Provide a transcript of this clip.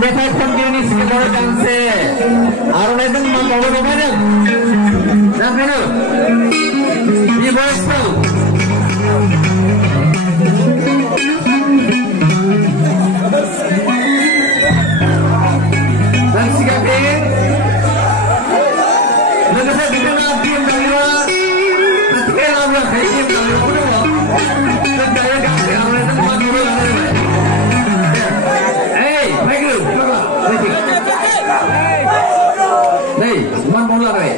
मेथाइ खनगिरिनि सिगाङाव गांसे आर'नाइजों मान बावलायबावबाय नों जाफैनो बिबयसखौ dan sigapi लोगोसे बिथाङा टीम दायोबा ketika lawan kayak ini kalau udah loh gaya gaंसे आर'नाइजों मान बावलायबाय Baiklah, nih, man bola nih.